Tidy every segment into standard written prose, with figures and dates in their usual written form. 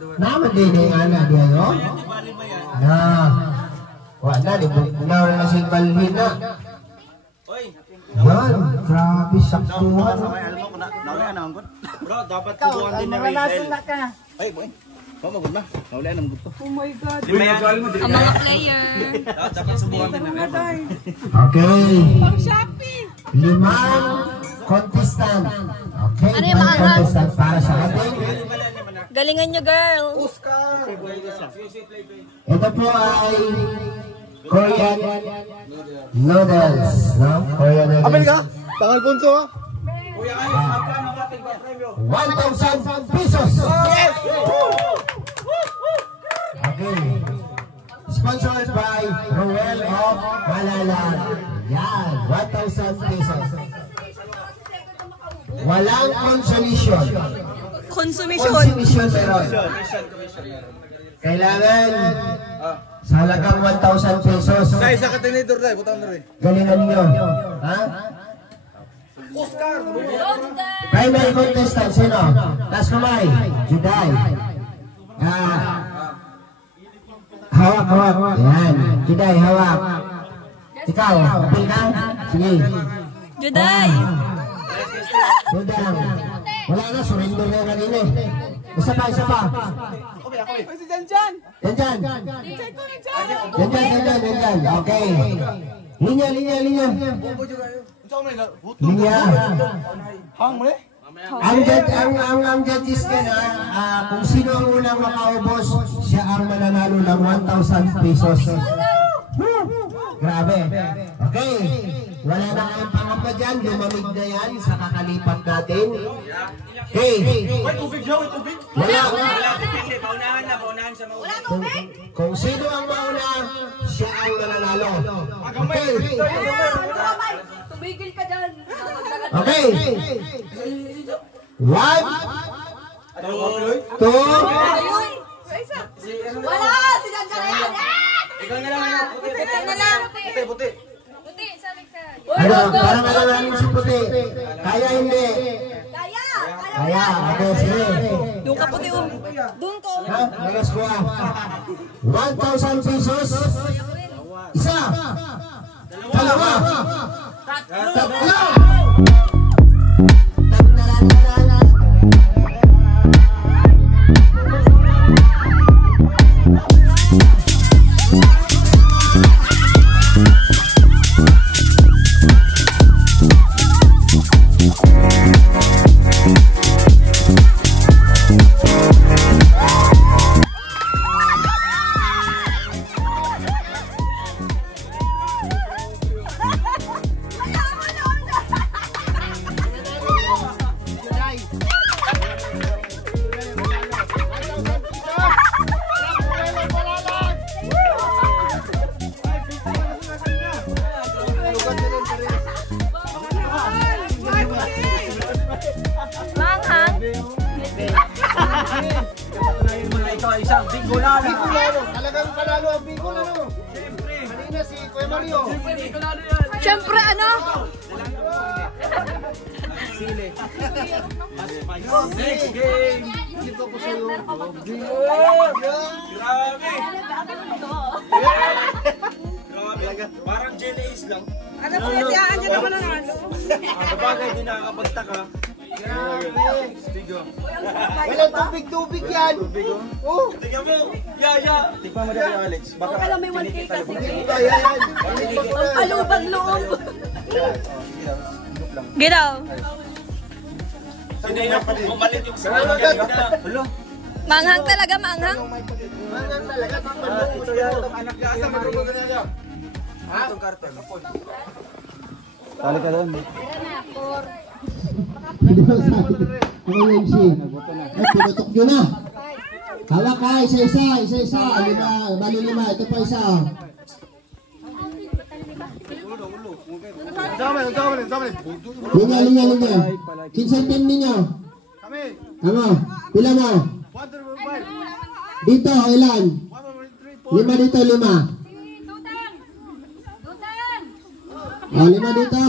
Naman din yung anak dia yo. Nah, wala di bunaw na si balhin na. Yan, grabe saktuhan. Bro, dapat tubuhan din na Rachel. Ay, boy. Magod na. Naulian ang gusto. Oh my God. Ang mga player. Dapat subuhan din na Rachel. Okay. Pang Shopee. 5 contestant. Okay, Ano yung mga contestant para sa ating. Galingan nyo, girl. Ito po ay Korean noodles, no? Korean noodles. Apel ka? Tangal Ponso ha? 1,000 pesos. Okay. Sponsored by Roel of Malala. Yan, 1,000 pesos. Walang consolation. Consumption. Consumption meron. Kailangan sa halagang 1,000 pesos. Dahil sa katinidor dahil, butang na rin. Galingan niyo. Ha? Primary contestant, sino? Taas kamay. Juday. Hawak, hawak. Yan. Juday, hawak. Ikaw, apil ka? Sige. Juday. Budang. Wala na, surrender na kanina eh. Isa pa, isa pa. Si Janjan. Yan dyan. Check ko rin dyan. Yan dyan. Okay. Linya. Linya. Hang mo eh? Ang judges ka na, kung sino ang unang makaubos, siya ang mananalo ng 1,000 pesos. Grabe. Okay. Wala na kayong pangamba dyan. Lumamig na yan sa kakalipat natin. Okay. Wala. Paunahan sa mauna. Kung sino ang mauna, siya ang mananalo. Okay. Tumigil ka dyan. Okay. 1, 2, Wala! Si Janjan na yan! Ikaw na lang. Puti. Puti, sabi ka. parang alam namin si Puti. Kaya hindi. Kaya. Okay, sige. Doon ka puti. Doon ka. Ha? Lagas ko 1,000 pesos. Isa. Dalawa. Tatlo. Isang Bicolano. Talagang panalo ang Bicolano. Siyempre. Kanina si Kuya Mario. Siyempre, ano? Sile. Next game. Dito ko sa'yo. Grabe. Grabe. Parang jelly is lang. Ano po kasi niya naman ang ano? Kapagay din nakakapagtaka. Bigo. Walang tubig-tubig yan. Oh. Tingnan mo. Ya. Tingnan mo dali Alex. Baka Alam may 1K kasi. Ayan. Ang palubag loob. Ginaw. Hindi na pumalit yung sarang kanina. Hello. Manghang talaga, manghang. Mangang talaga. Ito yan. Anak niya asa marunong na niya. Itong karton. Tali ka doon. Hindi ba sa MC? Ay, pinutok nyo na. Hawak ka, isa-isa. Bali 5. Ito pa isa. Linya. Kinsan team ninyo? Kami. Ano? Pila mo? 1, 2, 5. Dito, ilan? 5 dito, 5. Oh, 5 dito.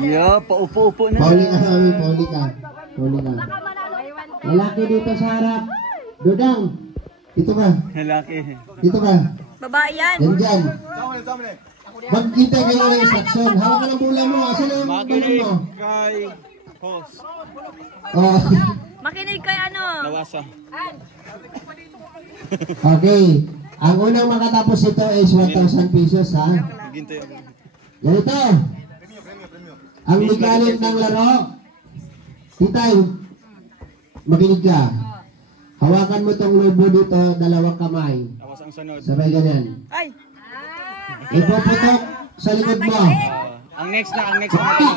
Yeah, paupo-upo na. Pauli ka, Mami. Pauli ka. Pauli ka. Lalaki dito sa harap. Dudang. Dito ka. Lalaki. Dito ka. Babae yan. Yan dyan. Magkintay kayo ng instruction. Hawak ka ng bola mo. Asan ang balon Makinig mo? kay host. Oh. Makinig kay ano. Lawasa. Okay. Ang unang makatapos ito is 1,000 pesos, ha? Ginto yung... Ganito. Ang ligalit ng laro. Titay, makinig ka. Hawakan mo tong lobo dito, dalawang kamay. Tapos ang sunod. Sabay ganyan. Ay. Ipuputok sa likod mo. Ang next na natin.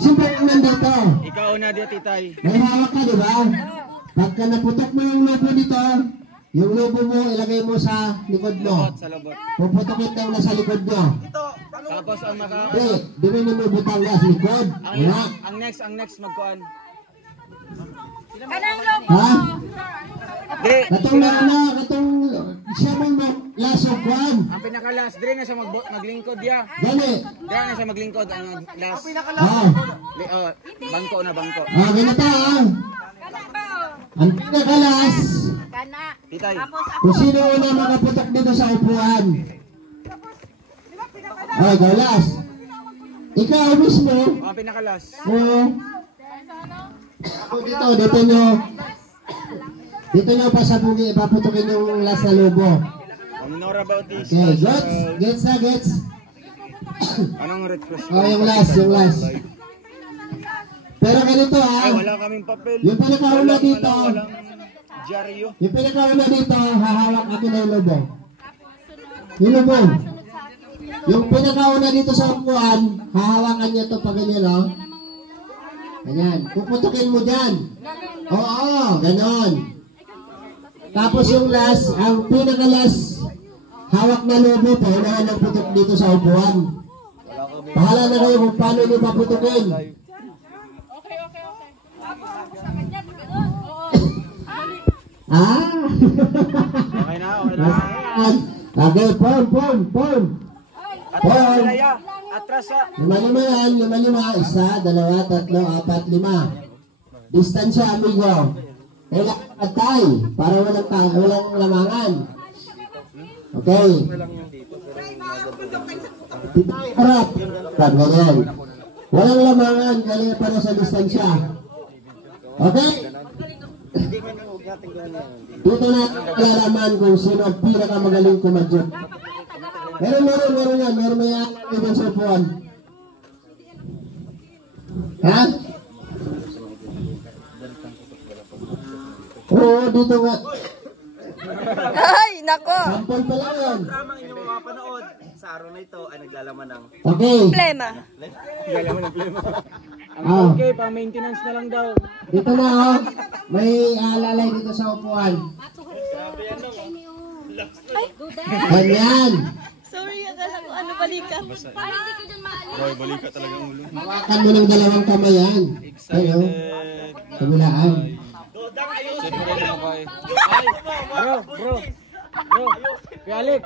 Siyempre ang nandito. Ikaw na dito, titay. May hawak ka, di ba? Pagka naputok mo yung lobo dito, yung lobo mo ilagay mo sa likod mo. Sa lobot. Puputokin lang na sa likod mo. Tapos ang maka... Di mo butang na sa likod. Wala. Ang next magkuhan. Kanang lobo. Ha? Dire, Katong siya mo lasok kwan. ang pinaka-last, dire na siya maglingkod ya. Gani. Dire na siya maglingkod ang last. Ah. Bangko na bangko. Ah, ganito ah. Ang pinakalas. Kana. Titay. Kung sino una makaputok dito sa upuan. Ay, galas. Ikaw mismo. Ang pinaka-last. Dito nyo pasabugin, ipaputokin yung last na lobo. Ang more about this. Okay, gets na, gets. Anong request? Oh, yung last. Pero ganito Ay, ah. wala kaming papel. Yung pinakauna dito. Walang dyaryo. Yung pinakauna dito, hahawak ako na yung lobo. Yung lobo. Yung pinakauna dito sa upuan, hahawakan niya to pag ganyan, oh. Ganyan. Puputukin mo dyan. Oo, ganon. Tapos yung last, ang pinaka-last, hawak na lobo, paunahan ng putok dito sa upuan. Bahala na kayo kung paano nyo paputukin. Ah! Okay na, okay na. Okay, form. Atras sila ya. Atras sa. Lima yan, lima. 1, 2, 3, 4, 5. Distansya, amigo. Kailangan patay para walang lamangan. Okay. Harap. Ganyan. Walang lamangan, galing para sa distansya. Okay? Dito natin malalaman kung sino ang pinakamagaling kumadyot. Meron yan. Meron may ibang sa upuan. Ha? Oo, dito nga. Ay, nako. Sampol pa lang yan. Tamang inyong mapapanood sa araw na ito ay naglalaman ng Okay. Problema. Ah. Okay, pang-maintenance na lang daw. Dito na oh. May alalay dito sa upuan. Ganyan. Sorry, akala ko ano balikan. Hawakan mo ng dalawang kamay yan. Ayo. Kabilaan. Bro. Kay Alex.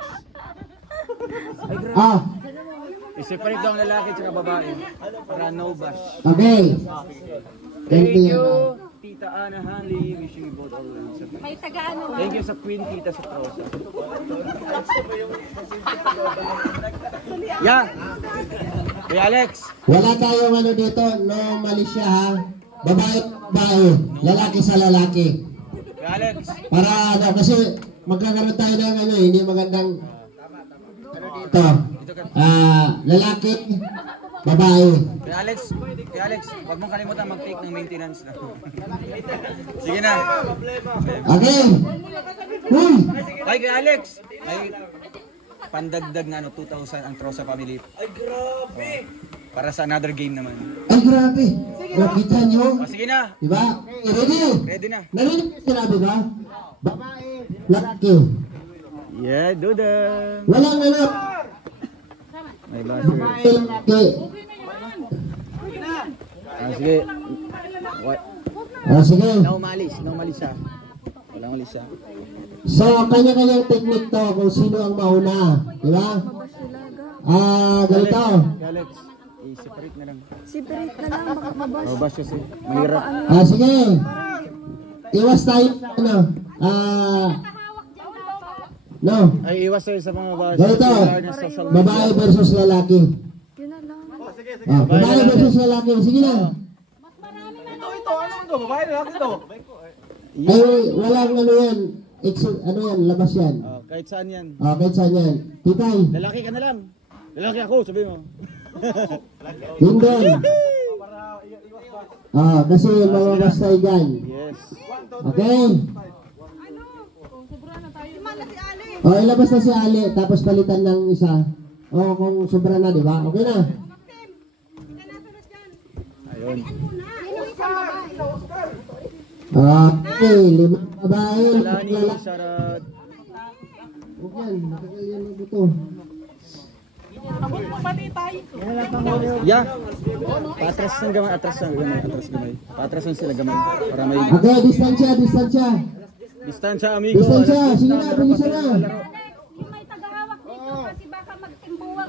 Ah. I-separate daw ang lalaki at babae. Para no bash. Okay. Thank you, Tita Ana Hanley. Wishing you both all the best. May taga-ano. Thank you sa Queen Tita sa Prosa. Yeah. Kay Alex. Wala tayong ano dito. No mali siya ha. Babae. Lalaki sa lalaki. Kay Alex. Para ano kasi magkakaroon tayo ng ano hindi magandang ito. Lalaki. Babae. Kay Alex, wag mong kalimutan mag-take ng maintenance na. Sige na. Okay. Uy. Ay, kay Alex. Ay, pandagdag na 2,000 ang Trosa family. Ay, grabe. Para sa another game naman. Ay grabe. O kita nyo. O, sige na. Diba? Ready? Ready na. Narinig ko sinabi ba? Babae. Lalaki. Yeah, duda. Walang ano. May buzzer. Babae. Lalaki. Sige. What? Sige. No malis siya. Walang malis siya. So, kanya-kanyang technique to kung sino ang mauna. Diba? Ganito. Alex, i-separate na lang. Separate na lang, baka mabas. Mabas kasi. Mahirap. Sige. Iwas tayo, ano, no. Ay, iwas tayo sa mga babae. Ganito. Babae versus lalaki. Yun na lang. Babae versus lalaki. Sige na. Ay, walang ano yan. Ano yan, labas yan. Kahit saan yan. Kahit saan yan. Titay. Lalaki ka na lang. Lalaki ako, sabi mo. Hindi. Kasi mamabas tayo dyan. Yes. Okay? Ilabas na si Ali, tapos palitan ng isa. Kung sobra na, di ba? Okay na. Ayun. Okay, 5 babae, 5 Lani, lalaki. Sarat. Huwag yan, matagal yan ang buto. Yeah. Patras ng gamay, atras ng gamay, atras gamay. Patrasan sila gamay para may Okay, distansya. distansya, amigo. Distansya, sige na, bilisan na. Yung may tagahawak dito kasi baka magtimbuwag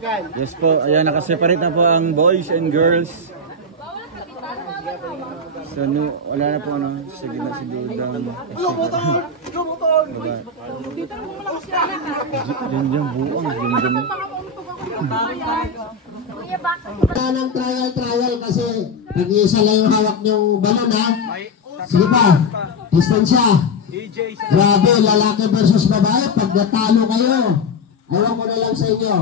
ka. Yes po, ayan, nakaseparate na po ang boys and girls. So, wala na po ano, sige na si Dudang. Diyan buong, diyan. Kuya, baka Wala ng trial kasi pag-iisa lang yung hawak niyong balon, ha? Sige pa, distansya. Grabe, lalaki versus babae, pag natalo kayo, ayaw ko na lang sa inyo.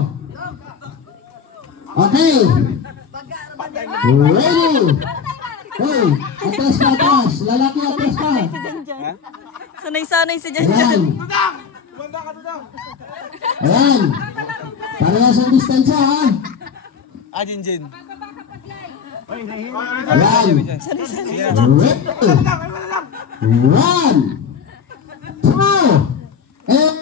Okay. Ready. Hey, atras. Lalaki, atras pa. Sanay-sanay si Jan. Ayan. Ayan. Parehas ang distansya, ha? Jinjin. Ayan. Ready. 1, 2, and...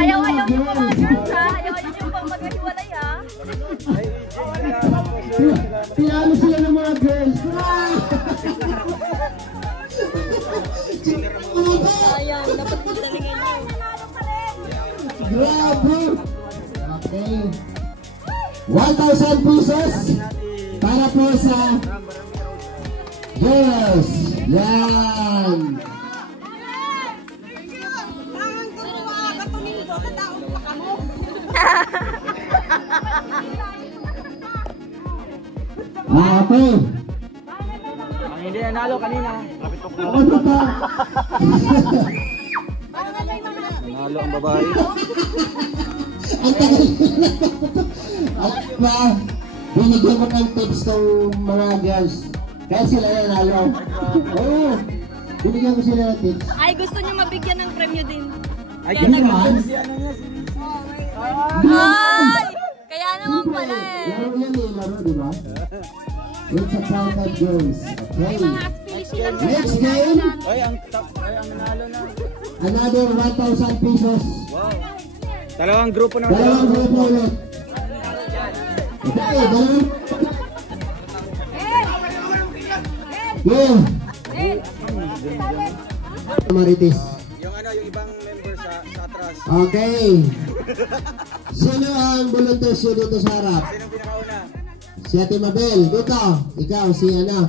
Ayaw niyo pa mag-girls, ha? Ayaw niyo pa mag-hiwalay, ha? Pinalo sila ng mga girls. Ayaw, dapat talingin niyo. Grabe. Okay. 1,000 pesos para po sa girls. Yan. Okay. Ang hindi nanalo kanina. Ano ba? Nanalo ang babae. Ang tagal. Alam ba, binigyan ko ng tips ng mga girls. Kaya sila nanalo. Oo. Binigyan ko sila ng tips. Ay, gusto niyo mabigyan ng premyo din. Ay, Yan naman. Ay! Kaya naman pala eh. Laro yan eh, laro, di ba? It's a private girls. Okay. Next game, Ay, ang nanalo na. another 1,000 pesos. Wow. Dalawang grupo ng Dalawang grupo ulit. Okay, dalawang. Yeah. Marites. Yung yung ibang member sa atras. Okay. Sino ang volunteersyo dito sa harap? Sinong pinakauna? Si Ate Mabel. Dito. Ikaw, si ano.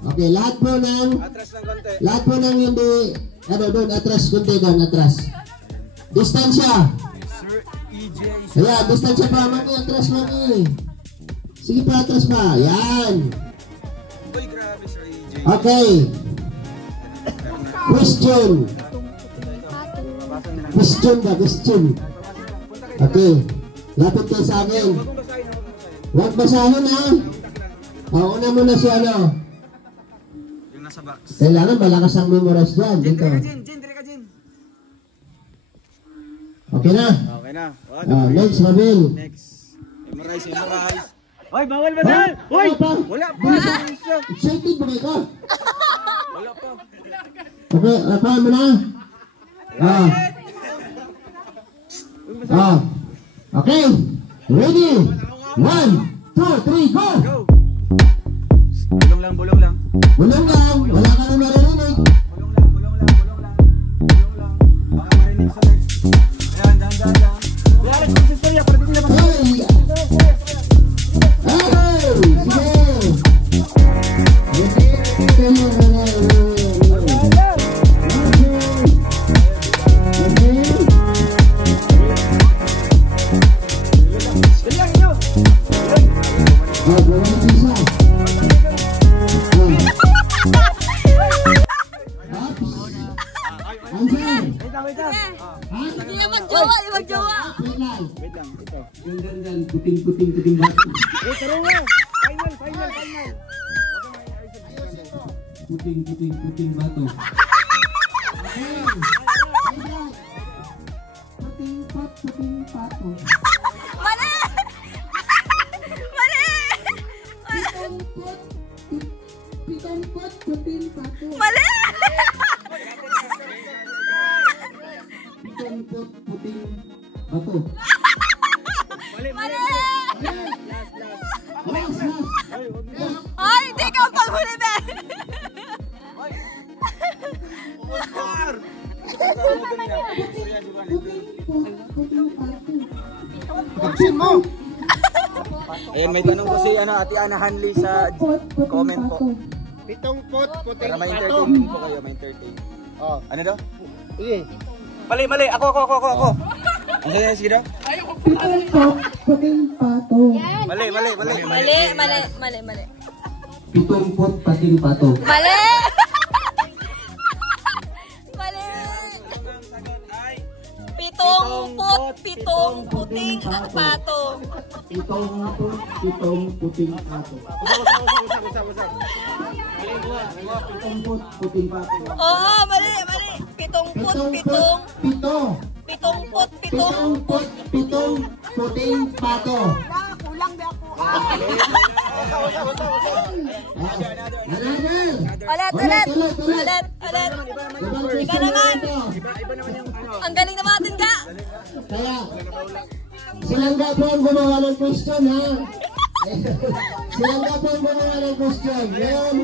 Okay, lahat po ng... Atras ng konti. Lahat po ng hindi... Ano doon, atras, kunti doon, atras. Distansya. Sir EJ. Ayan, distansya pa. Mami, atras, mami. Sige pa, atras pa. Yan. Uy, grabe Sir EJ. Okay. Question. Question ba? Question. Okay. Lapit kayo sa akin. Huwag mong basahin, huwag mong Huwag basahin ha. Una muna si ano. Yung nasa box. Kailangan malakas ang memorize dyan. Dito. Dire ka, Jin. Okay na. Okay na. Next, Rabil. Next. Memorize. Hoy, bawal basahin! Hoy! Wala pa! Excited ba kayo? Wala pa. Okay, paano mo na? Okay. Ready? 1, 2, 3, go! Go! Bulong lang. Bulong lang. Wala ka na maririnig. Bulong lang. Baka marinig sa next. Ayan, dahan. Wala sa istorya, para din naman. Hey! Hindi naman jowa, ibang jowa. Wait lang, ito. Yung ganyan, puting bato. Taro mo! Final! Puting bato. Puting bato. Mali! Mali! Puting bato. Mali! Puting bato. Mali! Last. Ay, hindi ka paghuli, be! Pagsin mo! Ayan, may tanong po si Ate Ana Hanley sa comment po. Pitong pot, puting Para pato. ma-entertain po kayo, ma-entertain. Oh, Ano daw? sige. Mali! Ako! Ano yan? Sige daw? Puting pato. Mali! Mali! Pitong pot, pating pato. Mali! Mali! Pitong puting pato. Pitong puting pato. Pitong pot, puting pato. Oo, mali! Pitong puting pato. Another. Ulit. Ika naman. Ang galing naman natin ka. Kaya, silangga po ang gumawa ng question, ha? Silangga po ang gumawa ng question. Ngayon,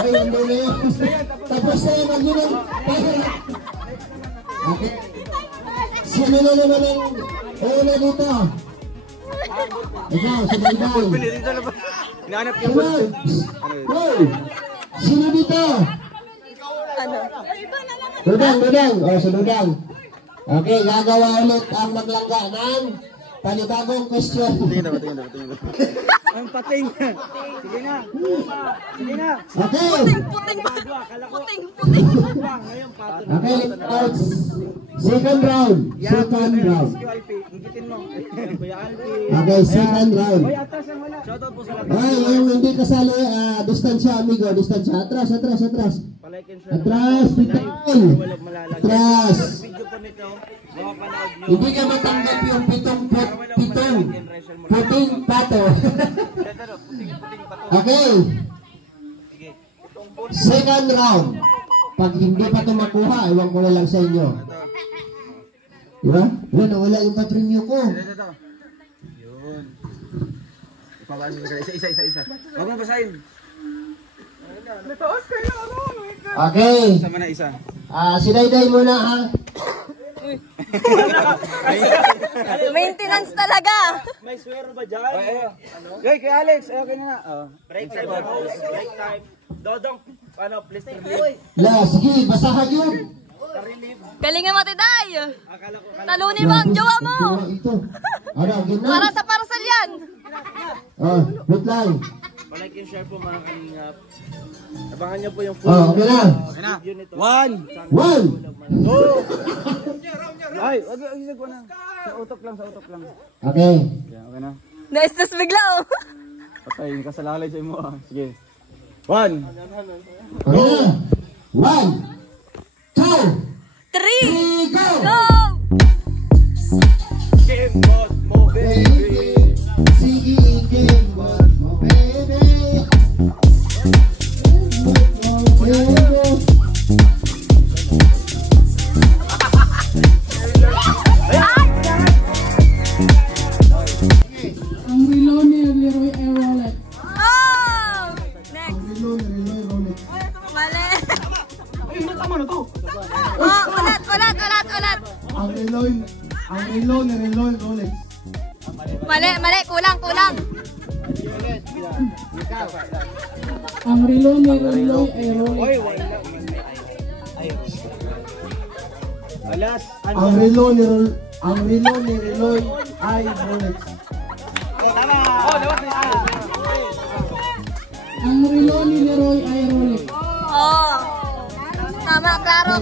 ay, hindi na yun. Tapos na yun, mag-inang. Okay. Sino na naman ang una dito? Ikaw, si Dayday. Hinahanap yung Sunod. Hoy! Sino dito? Ano? Dudang. O, si Dudang. Okay, gagawa ulit ang maglangga ng panibagong question. Tingin daw. Ang pating. Sige na. Okay. Puting. Okay, let's second round. Ingitin mo. Okay, second round. Atas ang wala. Shoutout po sa lahat. Ay, yung hindi kasali, distansya, amigo. Distansya. Atras. Palike and share. Atras, pitay. Walang malalag. Atras. Video po nito. Makapanood nyo. Hindi ka matanggap yung puting pato. Puting pato. Okay. Second round. Pag hindi pa ito makuha, iwan ko na lang sa inyo. Diba? Wala yung patremyo ko. Ito. Yun. Ipabasa ko sila. Isa. Huwag mo basahin. Okay. Sama na isa. Si Dayday muna, ha? Maintenance talaga. May swero ba dyan? Yoy, kay Alex. Okay na. Break time. Dodong, please relieve. Sige, basahan yun. Galingan mo, Tiday. Talunin mo ang jowa mo. Ito. Ano, gina? Para sa parcel yan. Wait lang. Palike and share po mga kalingap. Abangan niyo po yung Oh, okay na. Okay na. 1. 1. Ay, wag ko na. Sa utok lang. Okay. Okay na. Na-stress bigla oh. Patay, kasalalay sa imo ah. Sige. 1. Okay na. 1, 2, 3, 3, go! go! Gamebot mo, Baby, sige, game mo, baby. Ang relo ni Leroy Aerolet. Oh! Next. Reloy, Rolex. Mali. Oh, ulat. Ang relo ni Reloy Rolex. Mali, kulang. Ang relo ni Leroy Aerolet. Alas. Ang relo ni Reloy ay Rolex. Ang relo ni Leroy Aerolet. Oh. Tama, klaro.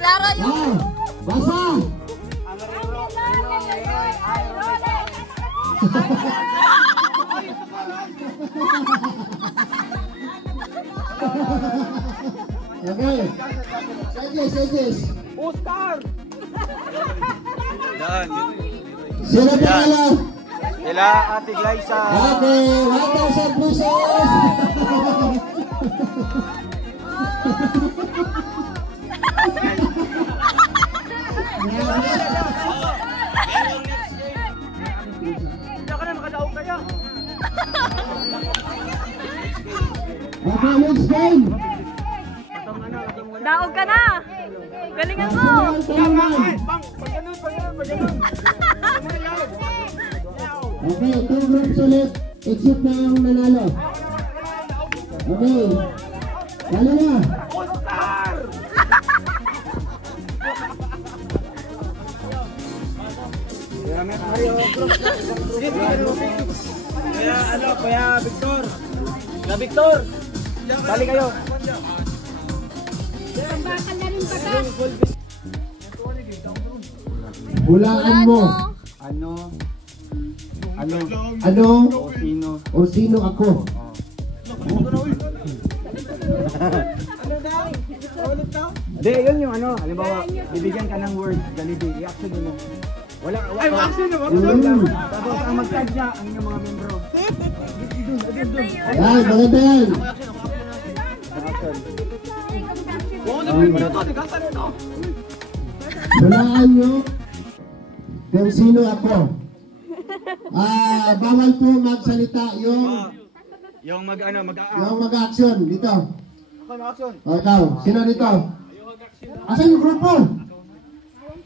Klaro yung... Basa! Okay. Suggest. Yan. Sino panalo? Sila Ate Glyza. Okay, 1,000 pesos! Okay, next game! Daog ka na. Galingan mo. Okay, 2 groups ulit. Exit na yung nanalo. Okay. Lalo na. Kuya Victor. Kuya Victor. Sali kayo. Pambakan na rin bagas. Hulaan mo. Ano? O sino ako? Hindi, yun yung ano. Halimbawa, bibigyan ka ng word, Jollibee, i-action mo. Wala. Ay, action mo. Tapos ang mag-tag niya, ang inyong mga membro. Yan, maganda yan. Hulaan nyo kung sino ako. Bawal po magsalita Yung yung mag-action dito. O ikaw, sino dito? Asan yung grupo?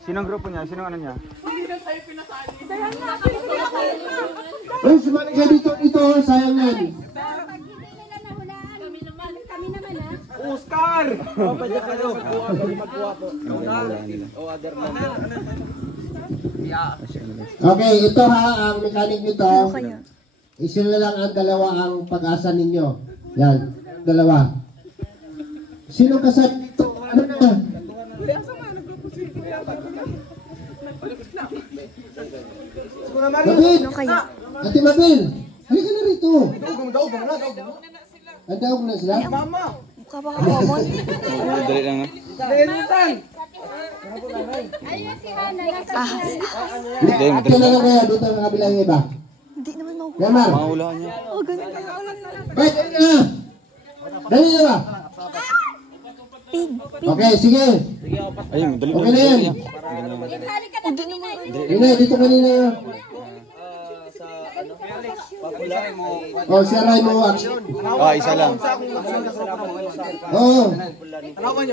Sinong grupo niya? Sinong ano niya? Uy, sumali ka dito, sayang yan. Pag hindi nila nahulaan, kami naman ha. Oscar! Pwede kayo. Magkuha po. Okay, ito ha, ang mechanic nito. Isin na lang ang dalawa ang pag-asa ninyo. Yan, dalawa. Sino kasat dito? Ano na? Mabin! Ate Mabin! Halika na rito. Nadaog na sila? Mukha ba kamamon? Dali lang na. Ayun si Hana, nasa Ito na lang kaya dito ang kabilang yung iba. Hindi naman mo. Yamar! Mahulaan niya. Oh, ganun. Wait, dali na! Dali na ba? Pig. Okay, sige. Ayun, dali Okay na yan. Sali ka na. Hindi naman. Hindi, dito kanina yun. Oh, siya mo action. Isa lang. Oo. Ulam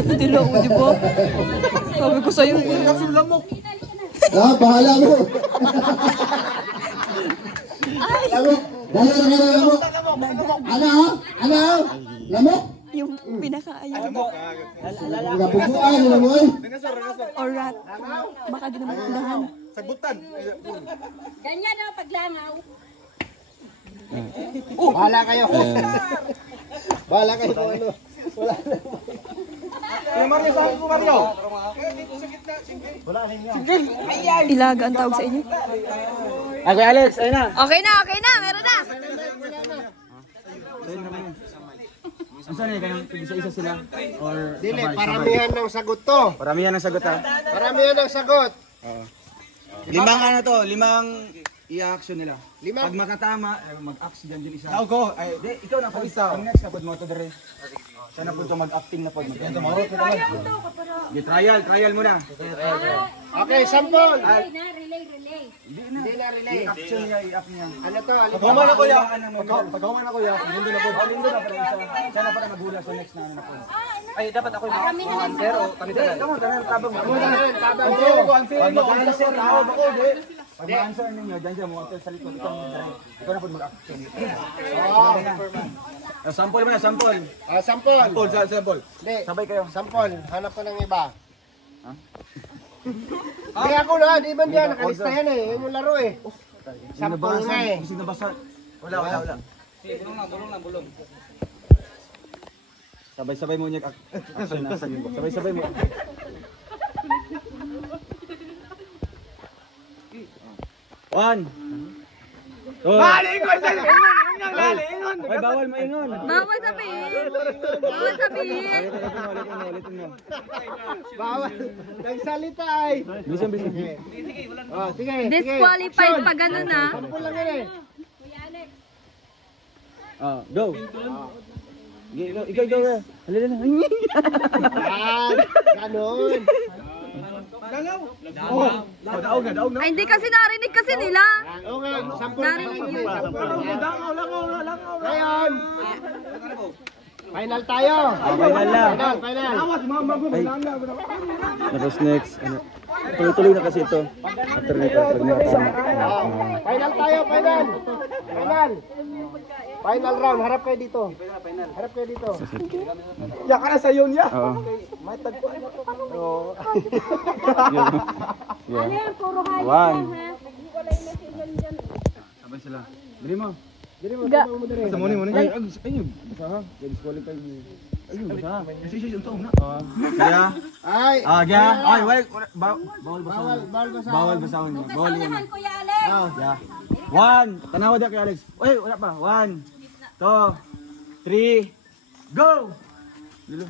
ko nila, di ba? Sabi ko sa'yo. Bahala mo. Lamok. Dali na kayo lamok. Ano? Lamok? Yung pinaka-ayaw. Napupuan, alam mo eh. Or rat. Baka di naman tindahan. Ganyan o, paglangaw. Bahala kayo. Bahala kayo kung ano. Wala na. Mario, saan ko Mario? Ilaga ang tawag sa inyo. Okay, Alex, ayun na. Okay na, meron na. Ang saan eh, kayang isa-isa sila? Or Dili, sabay, paramihan ng sagot to. sabay? Paramihan ng sagot ha? Paramihan ng sagot. Limang ano to, limang i-action nila. Limang? Pag makatama, mag-action dyan din isa. Ako ko. Ay, di, ikaw na po isa. Ang next na po mo ito dire. Sana po ito mag-acting na po. Trial muna. Okay, sample. Relay. Hindi na relay. I-action niya, i-act niya. Ano to? Pagkawaman ako ya. Pagkawaman ako ya. Lindo na po. Lindo na po isa. Sana para magula sa next na ano na po. Ay, dapat ako yung answer o kami talaga. Tama, tabang. Tabang. Pag mag-answer, tawag ako. Pag mag-answer ninyo, dyan siya mo sa likod. Ikaw na po mag-action. Sample mo na, sample. Sample. Sample. Hindi. Sabay kayo. Sample. Hanap ko ng iba. Hindi ako na. Di ba dyan? Nakalista yan eh. Yan yung laro eh. Sample na eh. Sino basa? Wala. Bulong. Sabay-sabay mo niya. Sabay-sabay mo. One. Two. Ay, bawal maingon. Bawal sabihin. Ulitin mo. Bawal. Nagsalita ay. Bisan. Oh, sige. Disqualified pa ganun na. Sample lang yan eh. Go. Ikaw. Halila na. Yan. Ganon. Daog na. Ay, hindi kasi narinig kasi nila. Okay. Sample. Narinig yun. Ngayon. Final tayo. Final na. Final. Tapos next. Tuloy-tuloy na kasi ito. After nito. Final tayo, final. Final round, harap kayo dito. Harap kayo dito. Ya ka na sa yun ya. Oo. Ano yan? Puro high One. ha? Sabay sila. Bili mo. Ga. Sa muni. Ay, basa ha. Disqualify mo. Ayun, basa. Kasi siya yung taong na. Kaya. Ay. Kaya. Ay, bawal basa. Bawal basa. Bawal yan. Kasamahan, Kuya Alex. Yeah. One. Tanawa din kay Alex. Uy, wala pa. 1, 2, 3, go! Lilo.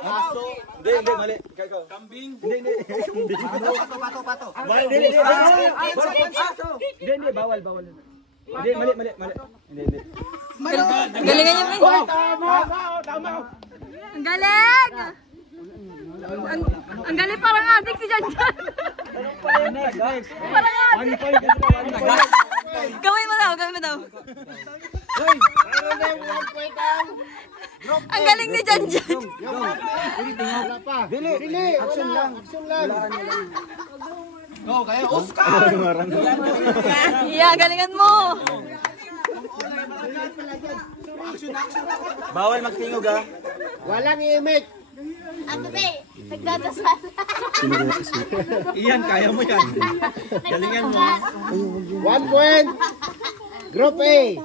Aso. Hindi, mali. Ikaw. Kambing. Hindi. Pato. Hindi, bawal. Hindi, mali. Hindi. Galingan niya, May. Tama. Ang galing! Ang galing parang adik si Janjan. Parang adik. 1 point. Gawin mo daw. Ang galing ni Janjan. Wala pa. Dili. Action lang. Go, kaya Oscar! Yeah, galingan mo. Bawal magtingog ha. Walang imik. Ato ba? Nagdadasal. Iyan, kaya mo yan. Galingan mo. 1 point. Group A.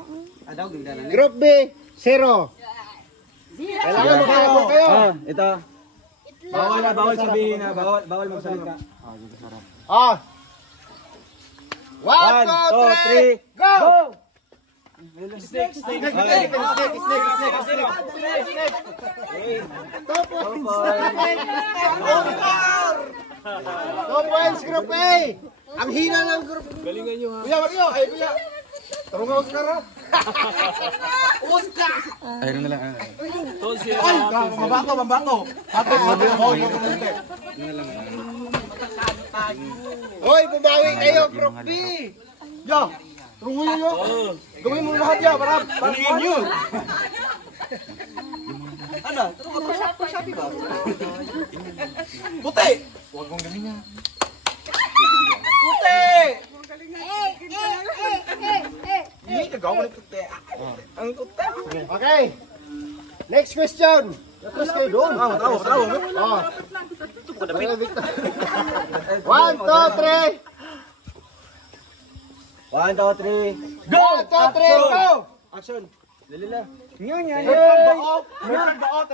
Group B, 0. Kailangan makakapot kayo. Ito. Bawal sabihin na. Bawal magsalita. 1, 2, 3, go! Snake. 2 points, Group A. Ang hina ng group. Galingan nyo ha. Kuya, Mario. Ay, kuya. Tarong ka Oscar ha. Oscar! Ayun na lang. Ay, mabato. Hoy, bumawi kayo, Group B. Yo, turungan nyo. Gawin mo lahat ya, para paligin nyo. Ano? Puti! Huwag mong galingan. Puti! Hindi, nagawa ng puti. Ang puti. Okay. Next question. Tapos kayo doon. Tawo. 1, 2, 3. 1, 2, 3. Go! 1, 2, 3, go! Action. Dali lang.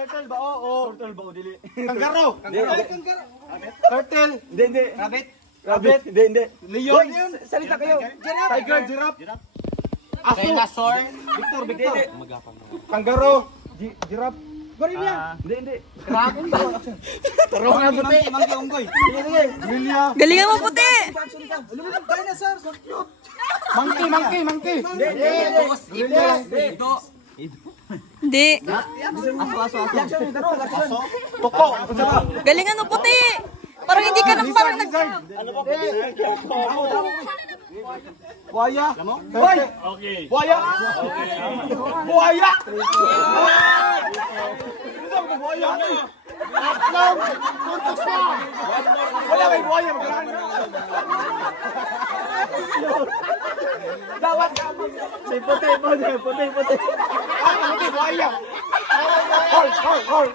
Turtle bao, dili. Kanggaro. Turtle. Hindi. Rabbit. Hindi. Leon. Salita kayo. Tiger, giraffe. Aso. Dinosaur. Victor. Kanggaro. Giraffe. Gorilla. Hindi. Tarong nga puti. Mangki unggoy. Gorilla. Galingan mo puti! Dinosaur. Monkey. Hindi. Toko. Galingan mo puti! Parang hindi ka parang nag... Buaya. Hoy. Okay. Buaya. Buaya. Buaya. Atlong. Puntos na. Wala may buaya. Dawat. Si puti. Ay, hindi buaya. Hol.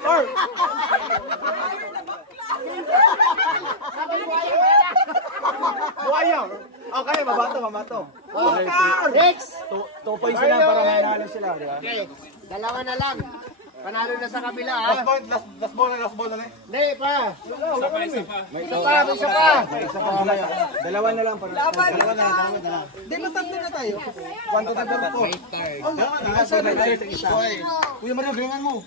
Buaya. Okay, mabato. Oscar! Next! 2 points na lang para manalo sila, di ba? Okay, dalawa na lang. Panalo na sa kabila, ha? Last ball na. Hindi, pa. Isa pa. Dalawa na lang para. Dalawa na lang. Hindi, matatlo na tayo. 1, 2, 3, 4. Dalawa na. Kuya Mario, galingan mo.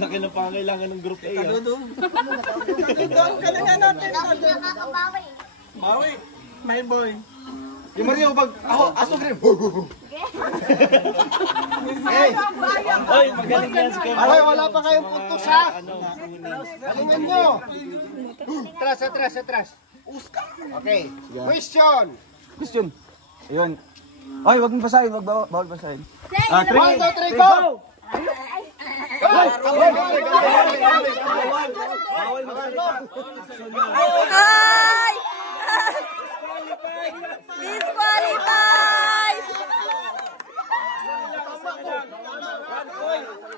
Laki na pangailangan ng group A. Maui. My boy. Kuya Mario, pag ako, aso green. Hey! Oy, magaling yan si Kuya. Ay, wala pa kayong puntos, ha? Galingan nyo. Atras. Okay. Question. Ayun. Ay, wag mo basahin, bawal basahin. 1, 2, 3, go! Ay! Disqualified!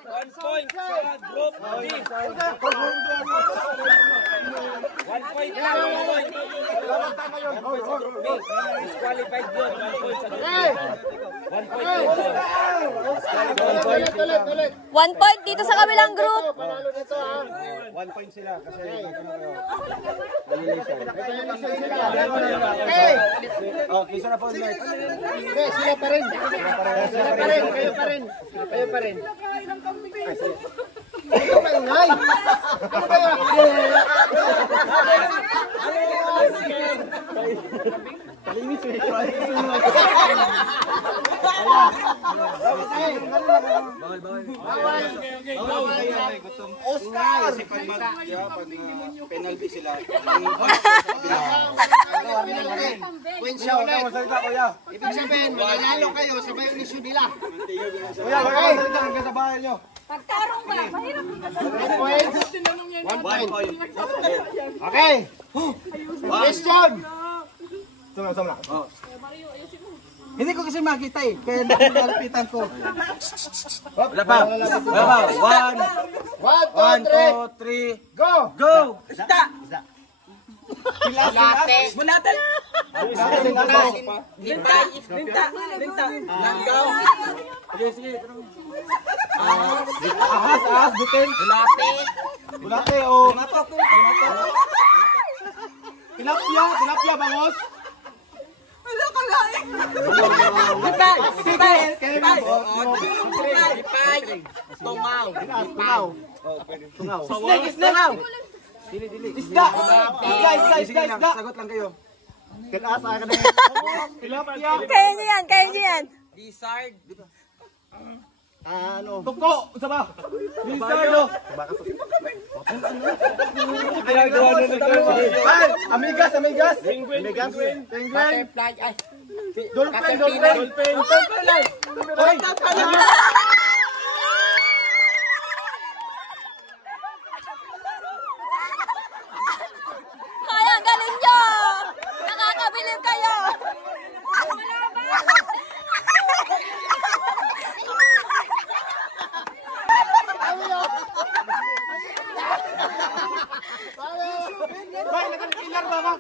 1 point sa group B. 1 point lang. 1 point sa group B. Disqualified yun. 1 point sa group B. 1 point Ulit. 1 point dito sa kabilang group. Panalo nito, ha? 1 point sila kasi Okay. Okay, isa na po next. Hindi, sila pa rin. Kayo pa rin. Ito ba yung ngay? Ano ba yun? Oscar! Penalty sila. Queen siya ulit. Ibig sabihin, mananalo kayo sa bayo nisyo nila. Kuya, hanggang sa bahay nyo. Pagtarong ba? Mahirap. 1 point. Okay. Question. Sumla. Hindi ko kasi makita eh. Kaya nalapitan ko. Wala pa. 1, 2, 3, Go! go! Bulate. Langgaw. Sige. Ahas, bitin. Bulate o. Tilapia, bangos. Tungaw. Snake. Isda. Sagot lang kayo. Tilapia. Kaya niyo yan. Lizard. Tuko. Isa ba? Lizardo. Ginagawa na Ay, amigas. Penguin. Butterfly. Ay. Dolphin. Hoy. Kaya ang galing nyo! Nakakabilib kayo! Hoy, nagkikilar ba ba?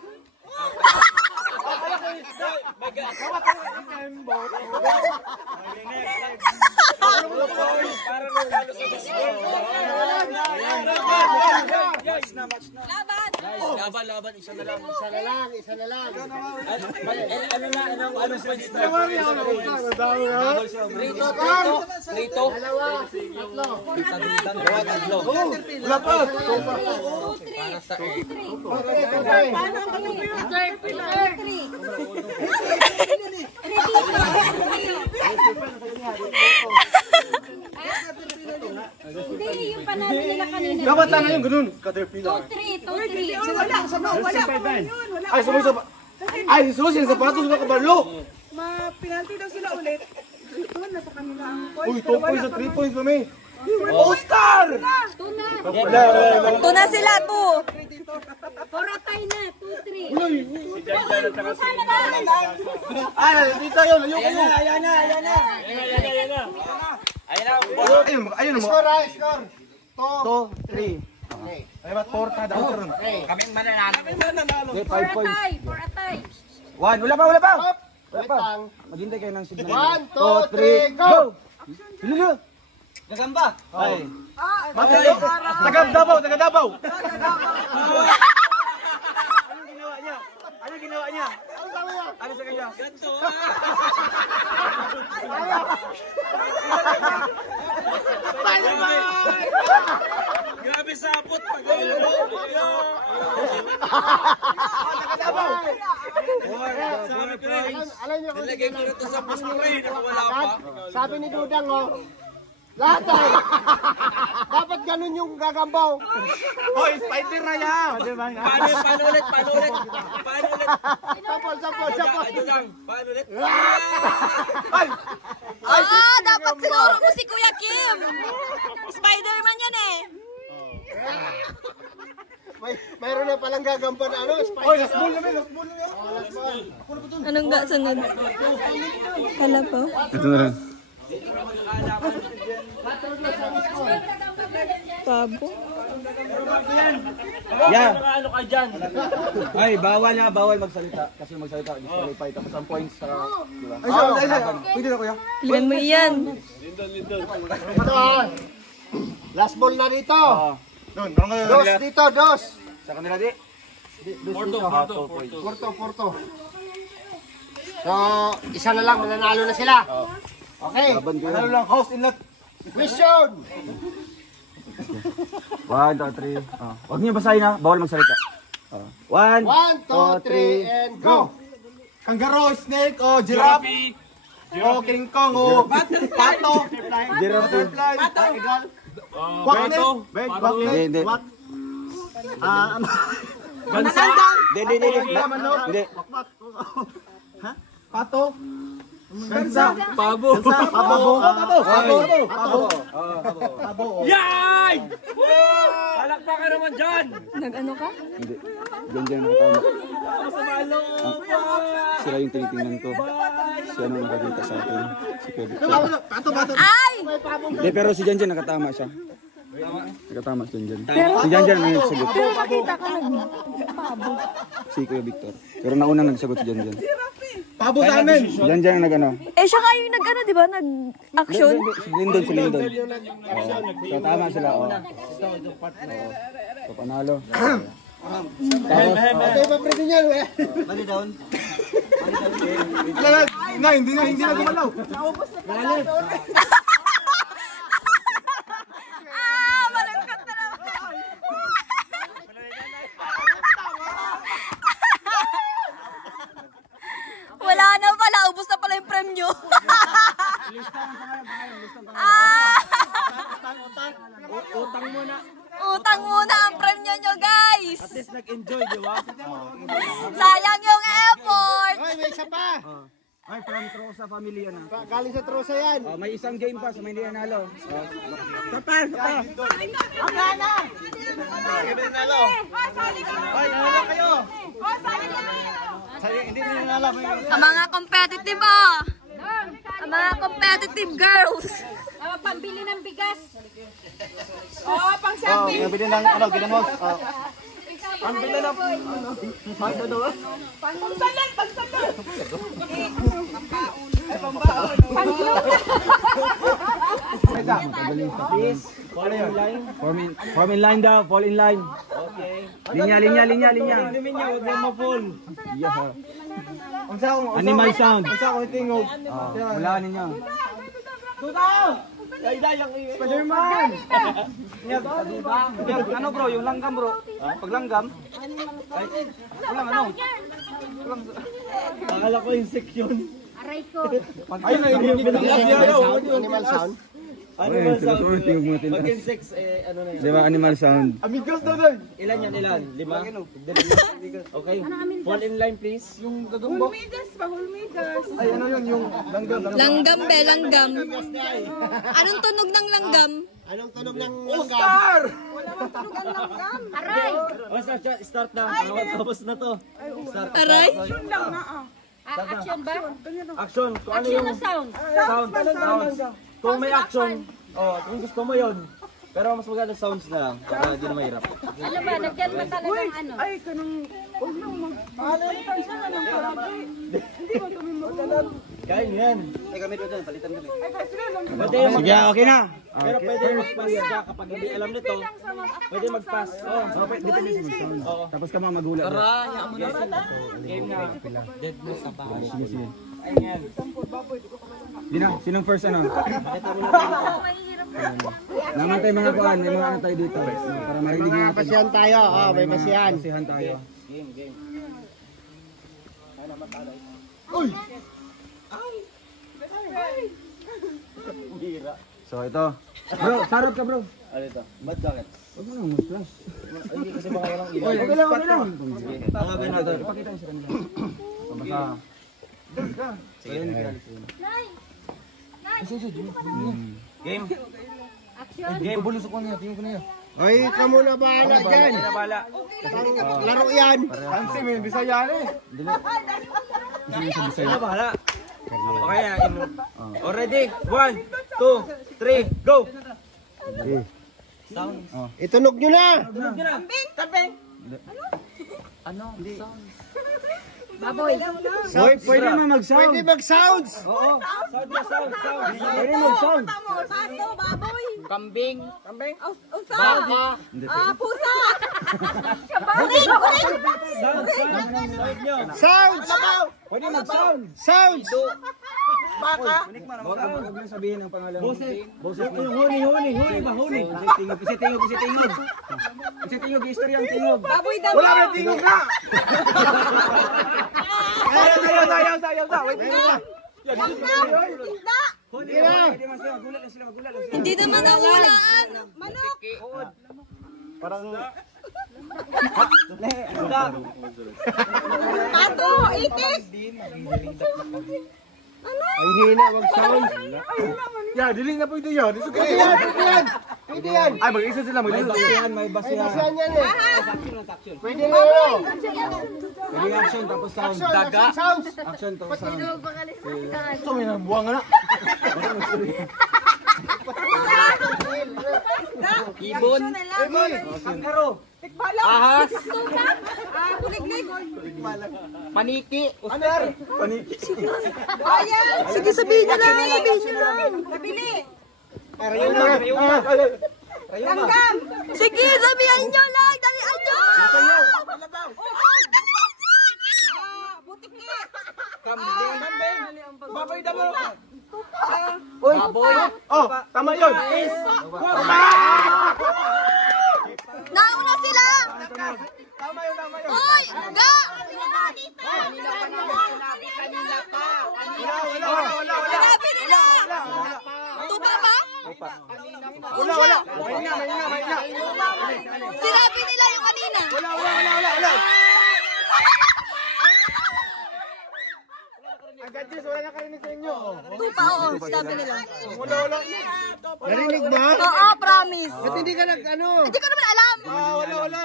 Para regalo sa baseball. Laban, isa na lang. Isa na lang. Anong points na? Rito? Tatlo. Wala pa. Hindi, yung panalo nila kanina. Dapat lang yung ganun. Caterpillar. 2-3. Ay, sabay-sabay. Ay, susin, sapatos na kabalo. Penalty daw sila ulit. Doon na sa kanila ang point. Uy, 2 points at 3 points kami. Oscar! Tuna sila, 2. Poratay na, 2-3. Ay, dito yun. Ayun. Ayun mo. Score. 2-3. Ay, ba't 4 kada? Kaming mananalo. 5 points. Poratay. 1. Wala pa. Maghintay kayo ng signal. 1, 2, 3, go! Hilo. Gagamba. Ay. Taga Davao. Anong ginawa niya? Ano sa kanya? Ganto Grabe sapot pag Sabi ko rin, nilagay ko na ito sa puspray, wala pa. Sabi ni Dudang, lahat dapat ganun yung gagambaw. Hoy, spider na yan. Paano ulit? Sapol. Ano lang, paano ulit? Dapat sinuro mo si Kuya Kim. Spider-Man yan eh. Mayroon na palang gagambaw na spider. Hoy, last ball namin. Anong ga sunod? Kala po. Ito na rin. Pabo. Yeah. Ano ka dyan? Ay, bawal magsalita. Kasi magsalita, disqualify. Tapos ang points sa... Ay, pwede na kuya. Ilan mo yan? Ito last ball na dito. Dos dito. Sa kanila di? Porto. So, isa na lang, mananalo na sila. Okay. Mananalo lang, house inlet. Question! 1, 2, 3. Huwag niyo basahin ha, bawal magsalita. 1, 2, 3, and go! Kangaroo, snake, giraffe, King Kong, pato, butterfly, eagle, Hindi. Gansa? Hindi. Pato? Gansa? Pabo. Yay! Palakpakan naman dyan! Nag-ano ka? Hindi. Diyan nakatama. Sila yung tinitingnan ko. Si ano nakakita sa akin. Si Kevin. Ay! Hindi, pero si Janjan nakatama siya. Nakatama si Janjan. Si Janjan ang nagsagot. Pero nakita ka nag-pabo. Si Kuya Victor. Pero nauna nagsagot si Janjan. Pabo sa amin! Si Janjan ang nag-ano. Eh siya kayo yung nag-ano, di ba? Nag-action? Si Lindon. So tama sila. So panalo. Okay, papresin niya, we. Bali down. Hindi na gumalaw. Malungkot na naman. Wala na pala, ubos na pala yung premyo. Utang muna ang premyo nyo, guys. At least nag-enjoy, di ba? Sayang yung effort. Ay, may isa pa. Ay, from Trosa family yan. Galing sa Trosa yan. May isang game pa sa may hindi nanalo. Ang mga competitive ang mga competitive girls. Pambili ng bigas. Pang shopping. Nabili ng ginamos. Ang bila na. Pagsa daw. Pagsalan, pagsalan. Ay, pambaon. Please, fall in line. Form in line daw, fall in line. Okay. Linya. Alimin niya, huwag mo ma-fall. Animal sound. Wala ninyo. Spiderman! Ano bro, yung langgam bro? Paglanggam? Walang ano? Akala ko insect yun. Aray ko. Ayun na yun. Animal sound. Animal sound. Tingog mo, Pag insects, ano na yun? Di ba animal sound? Amigos na doon! Ilan yan, ilan? 5? Okay. Fall in line please. Yung gagambok. Hulmigas pa, hulmigas. Ay, ano yun? Yung langgam. Langgam be, langgam. Anong tunog ng langgam? Anong tunog ng Oscar! Wala mang tulog ang langgam. Aray. Start na. Tapos na to. Start. Aray. Yun lang na Action ba? Action. Kung ano Action yung na sound. sound. Kung may action, kung gusto mo yun. Pero mas maganda sounds na lang para hindi na mahirap. Ano ba? Nagyan ba talagang ano? Ay, kanang... Huwag lang mo. Palitan siya ka ng parati. Hindi mo kami magkalan. Kaya yan. Ay kami doon, palitan kami. Ay, kasi lang. Pwede yung Sige, okay na. pero pwede mag-pass ka kapag hindi alam nito. Pwede mag-pass. Tapos ka magulat. Game na. Dead mo sa bahay. Sige. Ayan. Di na, sinong first ano? Naman tayo mga kuhan, may mga ano tayo dito. Para marinig natin. Pasihan tayo. May pasihan. Pasihan tayo. Game. So ito. Bro, sarap ka bro. Ano ito? Ba't bakit? Huwag mo nang mag-flash. Ay, kasi baka walang ilaw. Okay lang. Tangabin natin. Ipakita mo sa kanila. Basta. Game. Action. Game. Bulusok ko niya. Tingin ko niya. Ay, kamu na bahala dyan. Bala. Laro yan. Fancy mo yung Bisaya eh. Sino bahala? Okay na. Already. 1, 2, 3, go! Sound. Itunog nyo na. Kambing! Baboy. Pwede mo mag-sound. Pwede mag-sounds. Oo. Sound na sound. Pwede mag-sound. Pato, baboy! Kambing. Usa! Pusa! Buling! Sound. Sound nyo. Sounds. Pwede mag-sound. Sounds. Baka! Huwag mo sabihin ang pangalan. Boses na. Huli ba? Huli. Kasi tingog, istorya ang tingog. Baboy daw! Wala na tingog na! Sayaw. Wait na. Isda! Hindi naman nahulaan. Manok! Pato! Itik! Ay, hina mag-sound. Ya, diling na po ito yun. Pwede yan. Ay, mag-isa sila. May basihan. May pasihan yan eh. Pwede na Pwede action, tapos sound. Sounds. Action, tapos sound. Ito may nabuwang na. Ibon. Kangkaro! Tikbalang! Ahas. Kuliglig! Paniki. Paniki. Ayan! Sige, sabihin nyo lang! Nabili! Langgam! Sige, sabihin nyo lang. Dalian nyo. Butiki! Kambing. Baboy daw! Baboy. Oh, tama yun. Nauna sila. Tama yun. Uy, ga. Wala. Sinabi nila. Tupa ba? Wala. May na. Sinabi nila yung kanina. Wala. Agad Jess, wala na karinig sa inyo. Tupa, oo. Sinabi nila. Wala. Narinig ba? Oo, promise. Ba't hindi ka nag-ano? Hindi ko naman alam. Wala.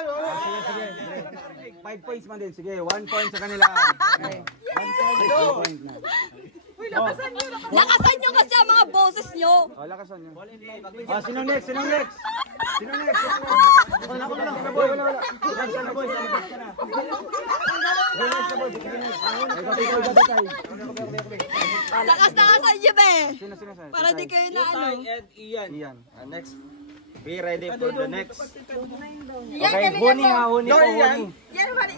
5 points man din. Sige, 1 point sa kanila. Okay. 1 point na. Lakasan nyo kasi ang mga boses nyo. Lakasan nyo. Sino next? Lakas-lakasan niyo, be. Para di kayo na ano. And Ian. Next. Be ready for the next. Yan, Okay, huni ha, huni po, huni. Yan, huli.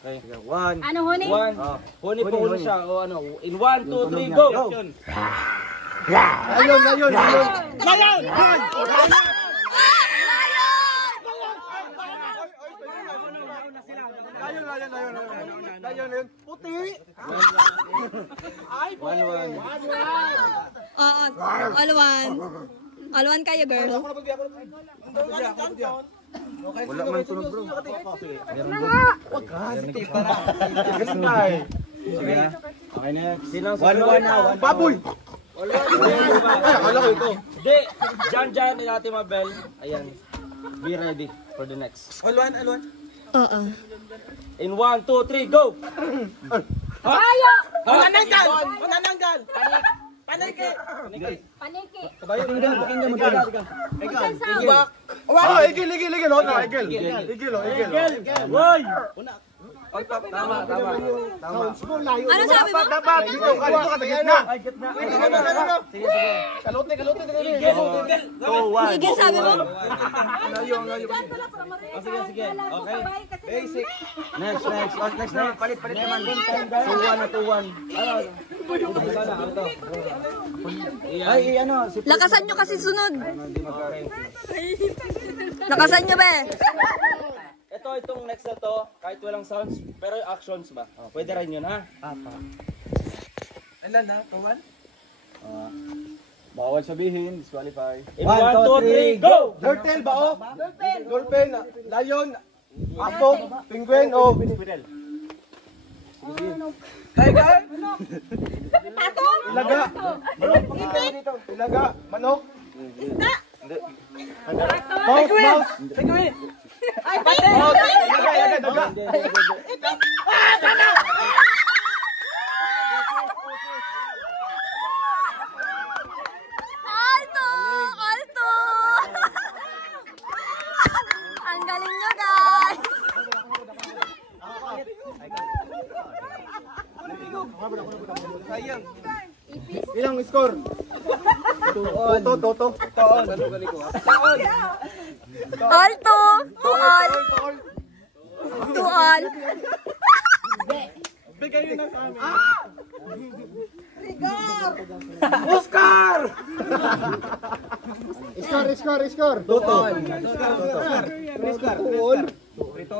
Ay, di. Okay, one. Ano huni? One. Huni po, huni siya. O ano, in 1, 2, 3, go! Layon! Layon! Puti! Oo, alwan kayo, girl. Wala man sunog, bro. Okay, next. One na. Baboy! Ay, akala ko ito. Hindi. Diyan ni Ate Mabel. Ayan. Be ready for the next. Alwan! Oo. In 1, 2, 3, go! Ayo! Manananggal! Paniki! Igil! Woy! Tama. Ano sabi mo? Dapat! Dito ka sa gitna! Ay, gitna. Sige. Kalote! Igil. 2, 1. Igil sabi mo? Sige. Okay. Basic. Next na. Palit naman. 2-1. Ay, ano, si Lakasan nyo kasi sunod. Lakasan nyo, be. itong next na to, kahit walang sounds, pero yung actions ba? Pwede rin yun, ha? Ilan na? 2-1? Bawal sabihin, disqualify. In 1, 2, 3, go! Turtle ba o? Dolphin! Lion! Aso! Penguin o? Tiger! Ilaga! Ilaga! Manok! Mouse! Penguin! Ay, pati! Ilaga! Alto! Ang galing nyo, guys. Ilang score? Toto. Alto! Tuol! Tuol! Bigay nyo na sa amin. Oscar! Score. Toto. Tuol. Ito.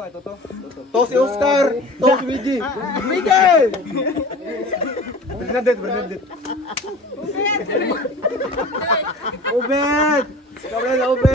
To si Oscar. To si Luigi. Miguel! Bernadette. Ubed! Ikaw na, Ubed!